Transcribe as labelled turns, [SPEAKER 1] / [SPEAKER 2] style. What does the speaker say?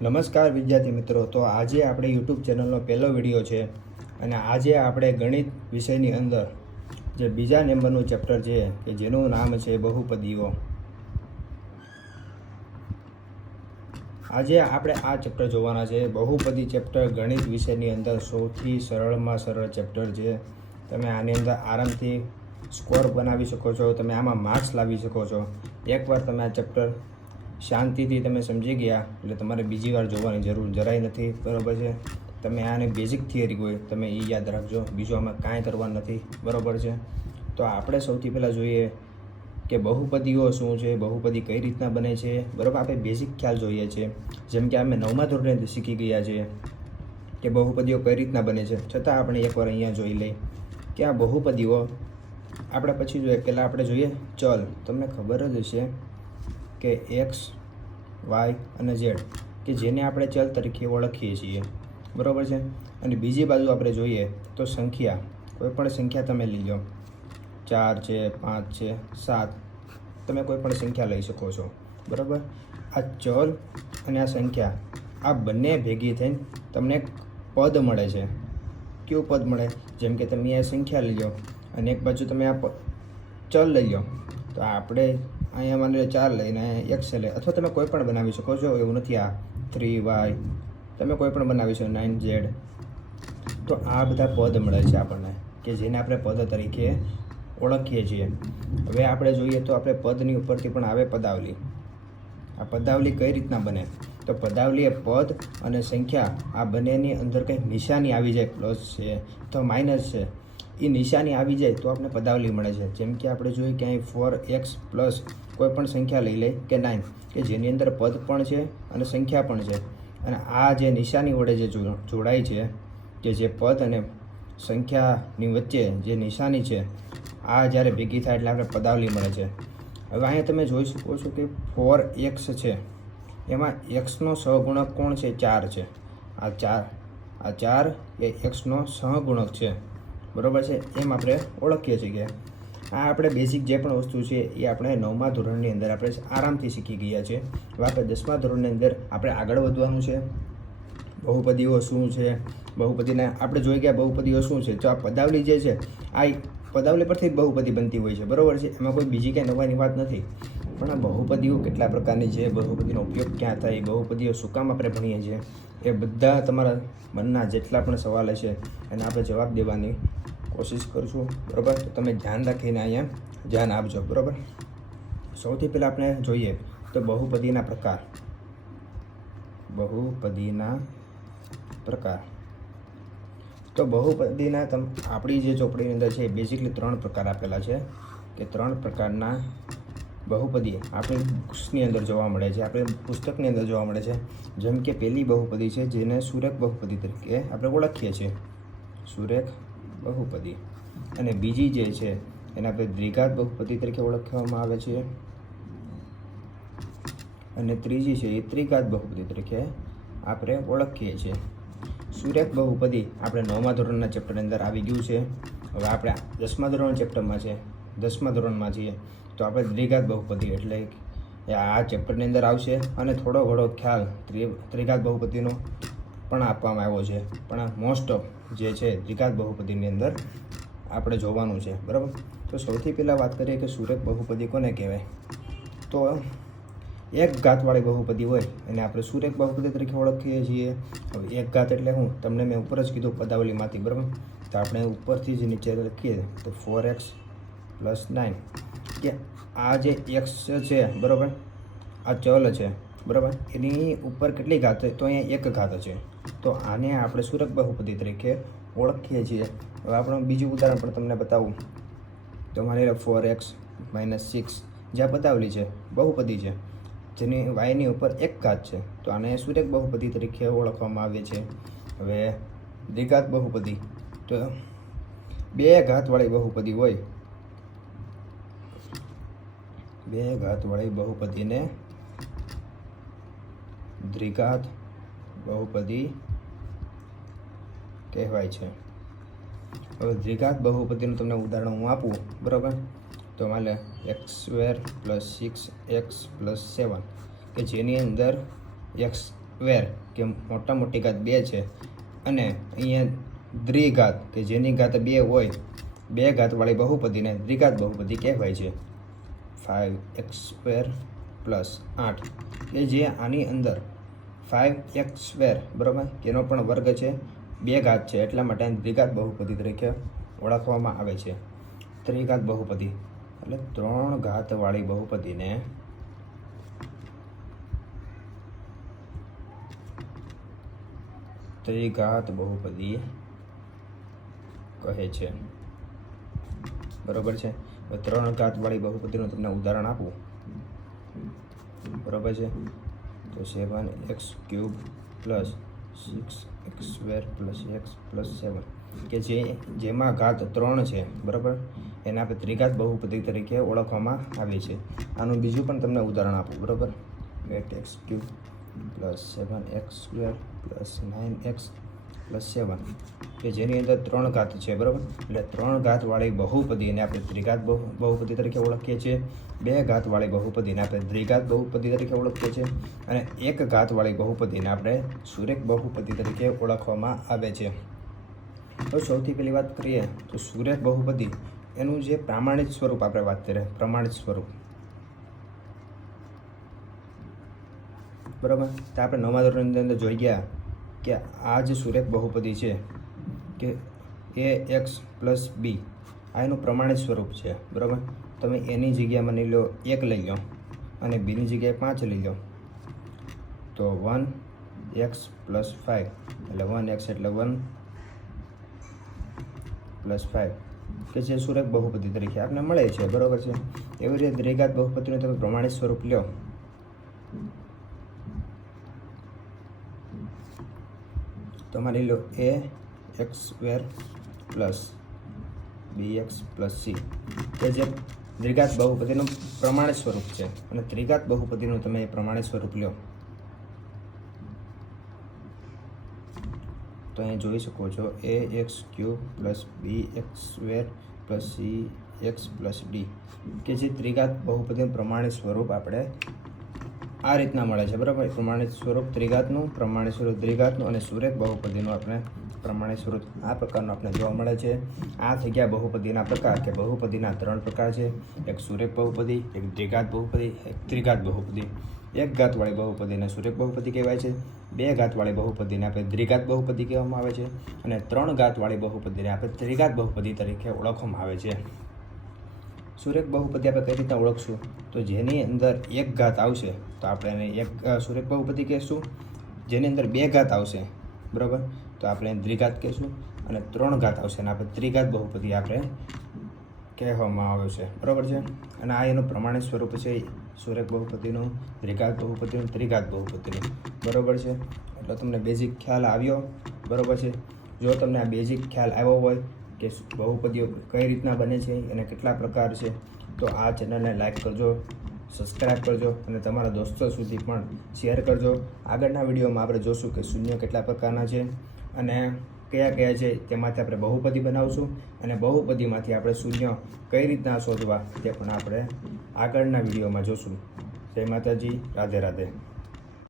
[SPEAKER 1] નમસ્કાર વિદ્યાર્થી મિત્રો. તો આજે આપણે યુટ્યુબ ચેનલનો પહેલો વીડિયો છે અને આજે આપણે ગણિત વિષયની અંદર જે બીજા નંબરનું ચેપ્ટર છે કે જેનું નામ છે બહુપદીઓ. આજે આપણે આ ચેપ્ટર જોવાના છે. બહુપદી ચેપ્ટર ગણિત વિષયની અંદર સૌથી સરળમાં સરળ ચેપ્ટર છે. તમે આની અંદર આરામથી સ્કોર બનાવી શકો છો. તમે આમાં માર્ક્સ લાવી શકો છો. એકવાર તમે આ ચેપ્ટર શાંતિથી તમે સમજી ગયા એટલે તમારે બીજી વાર જોવાની જરૂર જરાય નથી, બરાબર છે? તમે આને બેઝિક થિયરી હોય તમે એ યાદ રાખજો. બીજું આમાં કાંઈ કરવાનું નથી, બરાબર છે? તો આપણે સૌથી પહેલાં જોઈએ કે બહુપદીઓ શું છે, બહુપદી કઈ રીતના બને છે? બરાબર, આપણે બેઝિક ખ્યાલ જોઈએ છીએ જેમ કે અમે નવમા ધોરણે શીખી ગયા છીએ કે બહુપદીઓ કઈ રીતના બને છે. છતાં આપણે એકવાર અહીંયા જોઈ લઈએ કે આ બહુપદીઓ, આપણે પછી જોઈએ, પહેલાં આપણે જોઈએ ચલ. તમને ખબર જ હશે કે એક્સ વાય અને ઝેડ, કે જેને આપણે ચલ તરીકે ઓળખીએ છીએ. બરાબર છે? અને બીજી બાજુ આપણે જોઈએ તો સંખ્યા. કોઈ પણ સંખ્યા તમે લઈ લો. ચાર છે, પાંચ છે, સાત. તમે કોઈ પણ સંખ્યા લઈ શકો છો. બરાબર? આ ચલ અને આ સંખ્યા, આ બંને ભેગી થઈને તમને પદ મળે છે. કયું પદ મળે? જેમ કે તમે આ સંખ્યા લઈ લો અને એક બાજુ તમે આ ચલ લઈ લો. તો આપણે અહીંયા માની લો ચાર લઈને એક્સ લે અથવા તમે કોઈ પણ બનાવી શકો છો, એવું નથી આ થ્રી વાય તમે કોઈ પણ બનાવી શકો નાઇન ઝેડ તો આ બધા પદ મળે છે આપણને, કે જેને આપણે પદ તરીકે ઓળખીએ છીએ. હવે આપણે જોઈએ તો આપણે પદની ઉપરથી પણ આવે પદાવલી. આ પદાવલી કઈ રીતના બને? તો પદાવલી એ પદ અને સંખ્યા આ બંનેની અંદર કંઈક નિશાની આવી જાય, પ્લસ છે, તો માઇનસ છે. એ નિશાની આવી જાય તો આપણે પદાવલી મળે છે. જેમ કે આપણે જોઈએ કે અહીં ફોર એક્સ પ્લસ કોઈ પણ સંખ્યા લઈ લે કે નાઇન કે જેની અંદર પદ પણ છે અને સંખ્યા પણ છે. અને આ જે નિશાની વડે જે જોડાય છે, કે જે પદ અને સંખ્યાની વચ્ચે જે નિશાની છે, આ જ્યારે ભેગી થાય એટલે આપણે પદાવલી મળે છે. હવે અહીંયા તમે જોઈ શકો છો કે ફોર એક્સ છે. એમાં એક્સનો સહગુણક કોણ છે? ચાર છે. આ ચાર આ ચાર એ એક્સનો સહગુણક છે. બરાબર છે? એમ આપણે ઓળખીએ છીએ કે આ આપણે બેઝિક જે પણ વસ્તુ છે એ આપણે નવમા ધોરણની અંદર આપણે આરામથી શીખી ગયા છે હવે આપણે દસમા ધોરણની અંદર આપણે આગળ વધવાનું છે. બહુપદીઓ શું છે? બહુપદીને આપણે જોઈ ગયા બહુપદીઓ શું છે? તો આ પદાવલી જે છે, આ પદાવલી પરથી બહુપદી બનતી હોય છે. બરાબર છે? એમાં કોઈ બીજી કાંઈ નવાની વાત નથી. પણ આ બહુપદીઓ કેટલા પ્રકારની છે? બહુપદીનો ઉપયોગ ક્યાં થાય? બહુપદીઓ શું કામ આપણે ભણીએ છીએ? એ બધા તમારા મનના જેટલા પણ સવાલ હશે એને આપણે જવાબ દેવાની કોશિશ કરશું. બરાબર? તો તમે ધ્યાન રાખીને અહીંયા ધ્યાન આપજો. બરાબર? સૌથી પહેલાં આપણે જોઈએ તો બહુપદીના પ્રકાર. બહુપદીના પ્રકાર. તો બહુપદીના તમ આપણી જે ચોપડીની અંદર છે બેઝિકલી ત્રણ પ્રકાર આપેલા છે. કે ત્રણ પ્રકારના બહુપદી આપણે બુક્સની અંદર જોવા મળે છે, આપણે પુસ્તકની અંદર જોવા મળે છે. જેમ કે પહેલી બહુપદી છે, જેને સુરેખ બહુપદી તરીકે આપણે ઓળખીએ છીએ. સુરેખ બહુપદી. અને બીજી જે છે, એને આપણે દ્વિઘાત બહુપદી તરીકે ઓળખવામાં આવે છે. અને ત્રીજી છે, એ ત્રિઘાત બહુપદી તરીકે આપણે ઓળખીએ છીએ. સુરેખ બહુપદી આપણે નવમા ધોરણના ચેપ્ટરની અંદર આવી ગયું છે. હવે આપણે દસમા ધોરણ ચેપ્ટરમાં છે. દસમા ધોરણમાં છીએ. તો આપણે દ્વિઘાત બહુપદી એટલે કે આ ચેપ્ટરની અંદર આવશે અને થોડો ઘણો ખ્યાલ ત્રિ- ત્રિઘાત બહુપતિનો પણ આપવામાં આવ્યો છે. પણ મોસ્ટ ઓફ જે છે દ્વિઘાત બહુપતિની અંદર આપણે જોવાનું છે. બરાબર? તો સૌથી પહેલાં વાત કરીએ કે સુરત બહુપદી કોને કહેવાય? તો એક ઘાતવાળી બહુપદી હોય એને આપણે સુરેખ બહુપદી તરીકે ઓળખીએ છીએ. હવે એક ઘાત એટલે હું? તમને મેં ઉપર જ કીધું પદાવલીમાંથી, બરાબર? તો આપણે ઉપરથી જ નીચે લખીએ તો ફોર એક્સ પ્લસ નાઇન કે આ જે એક્સ છે, બરાબર? આ ચલ છે, બરાબર? એની ઉપર કેટલી ઘાત તો અહીંયા એક ઘાત છે. તો આને આપણે સુરત બહુપદી તરીકે ઓળખીએ છીએ. હવે આપણે બીજું ઉદાહરણ પણ તમને બતાવું. તો લો ફોર એક્સ માઇનસ સિક્સ જ્યાં બતાવેલી છે, બહુપદી છે, જેની વાયની ઉપર એક ઘાત છે. તો આને સુરેક બહુપદી તરીકે ઓળખવામાં આવે છે. હવે દ્વિઘાત બહુપદી. તો બે ઘાતવાળી બહુપદી હોય બે ઘાતવાળી બહુપદીને દ્વિઘાત બહુપદી કહેવાય છે. હવે દ્વિઘાત બહુપદીનું તમને ઉદાહરણ હું આપું, બરાબર? તો લે, x square plus six x plus seven, કે જેની અંદર એક્સ સ્ક્વેર, કે મોટા મોટી ઘાત બે છે, અને અહીંયા દ્વિઘાત, કે જેની ઘાત બે હોય, બે ઘાતવાળી બહુપદીને દ્વિઘાત બહુપદી કહેવાય છે. ફાઇવ એક્સ સ્ક્વેર પ્લસ આઠ. કે જે આની અંદર ફાઇવ એક્સ સ્ક્વેર બરાબર? એનો પણ વર્ગ છે, બે ઘાત છે. એટલા માટે દ્વિઘાત બહુપદી તરીકે ઓળખવામાં આવે છે. ત્રિઘાત બહુપદી. એટલે ત્રણ ઘાતવાળી બહુપદીને ત્રિઘાત બહુપદી કહે છે. બરોબર છે? ત્રણ ઘાતવાળી બહુપદીનું તમને ઉદાહરણ આપું. બરોબર છે? તો seven x cube plus six x square plus x plus seven. કે જે, જેમાં ઘાત ત્રણ છે, બરાબર? એને આપણે ત્રિઘાત બહુપદી તરીકે ઓળખવામાં આવે છે. આનું બીજું પણ તમને ઉદાહરણ આપું, બરાબર? Eight x cube plus seven x square plus nine x plus seven, કે જેની અંદર ત્રણ ઘાત છે, બરાબર? એટલે ત્રણ ઘાતવાળી બહુપદીને આપણે ત્રિઘાત બહુ, બહુપદી તરીકે ઓળખીએ છીએ. બે ઘાતવાળી બહુપદીને આપણે દ્વિઘાત બહુપદી તરીકે ઓળખીએ છીએ. અને એક ઘાતવાળી બહુપદીને આપણે સુરેખ બહુપદી તરીકે ઓળખવામાં આવે છે. તો સૌથી પહેલી વાત કરીએ તો સુરેખ બહુપદી, એનું જે પ્રામાણિક સ્વરૂપ આપણે વાત કરીએ પ્રમાણિત સ્વરૂપ. બરાબર? તો આપણે નવમા ધોરણની અંદર જોઈ ગયા. કે આ જે સુરેખ બહુપદી છે કે એ એક્સ પ્લસ બી, આ એનું પ્રમાણિત સ્વરૂપ છે. બરાબર? તમે એની જગ્યા માની લો એક લઈ લો અને બીની જગ્યાએ પાંચ લઈ લો. તો વન એક્સ પ્લસ ફાઇવ એટલે વન એક્સ એટલે વન પ્લસ ફાઇવ કે જે સુરેખ બહુપદી તરીકે આપને મળે છે. બરાબર છે? એવી રીતે દ્રેગાત બહુપતિનું તમે પ્રમાણિત સ્વરૂપ લ્યો તો માની લો a x square plus b x plus c કે જે દ્વિઘાત બહુપદીનું પ્રમાણિત સ્વરૂપ છે. અને ત્રિઘાત બહુપદીનું તમે પ્રમાણિત સ્વરૂપ લ્યો તો અહીં જોઈ શકો છો a x cube plus b x square plus c x plus d કે જે ત્રિઘાત બહુપદીનું પ્રમાણિત સ્વરૂપ આપણે આ રીતના મળે છે, બરાબર? પ્રમાણિત સ્વરૂપ ત્રિઘાતનું પ્રમાણિત સ્વરૂપ દ્વિઘાતનું અને સુરેખ બહુપદીનું આપણે પ્રમાણિત સ્વરૂપ આ પ્રકારનું આપણે જોવા મળે છે. આ થઈ ગયા બહુપદીના પ્રકાર કે બહુપદીના ત્રણ પ્રકાર છે. એક સુરેખ બહુપદી, એક દ્વિઘાત બહુપદી, એક ત્રિઘાત બહુપદી. એક ઘાતવાળી બહુપદીને સુરેખ બહુપદી કહેવાય છે. બે ઘાતવાળી બહુપદીને આપણે દ્વિઘાત બહુપદી કહેવામાં આવે છે. અને ત્રણ ઘાતવાળી બહુપદીને આપણે ત્રિઘાત બહુપદી તરીકે ઓળખવામાં આવે છે. સુરેખ બહુપદી આપણે કઈ રીતના ઓળખશું? તો જેની અંદર એક ઘાત આવશે, તો આપણે એને એક સુરેખ બહુપદી કહેશું. જેની અંદર બે ઘાત આવશે, બરાબર? તો આપણે દ્વિઘાત કહેશું અને ત્રણ ઘાત આવશે. અને આપણે ત્રિઘાત બહુપદી આપણે કહેવામાં આવે છે. બરાબર છે? અને આ એનું પ્રમાણિત સ્વરૂપ છે સુરેખ બહુપતિનું દ્વિઘાત બહુપતિનું ત્રિઘાત બહુપતિનું બરાબર છે? એટલે તમને બેઝિક ખ્યાલ આવ્યો. બરાબર છે? જો તમને આ બેઝિક ખ્યાલ આવ્યો હોય કે બહુપદીઓ કઈ રીતના બને છે અને કેટલા પ્રકાર છે, તો આ ચેનલને લાઈક કરજો સબસ્ક્રાઈબ કરજો અને તમારા દોસ્તો સુધી પણ શેર કરજો. આગળના વિડીયોમાં આપણે જોશું કે શૂન્ય કેટલા પ્રકારના છે અને કયા કયા છે તેમાંથી આપણે બહુપદી બનાવશું અને બહુપદીમાંથી આપણે શૂન્ય કઈ રીતના શોધવા તે પણ આપણે આગળના વિડીયોમાં જોશું. જય માતાજી, રાધે રાધે.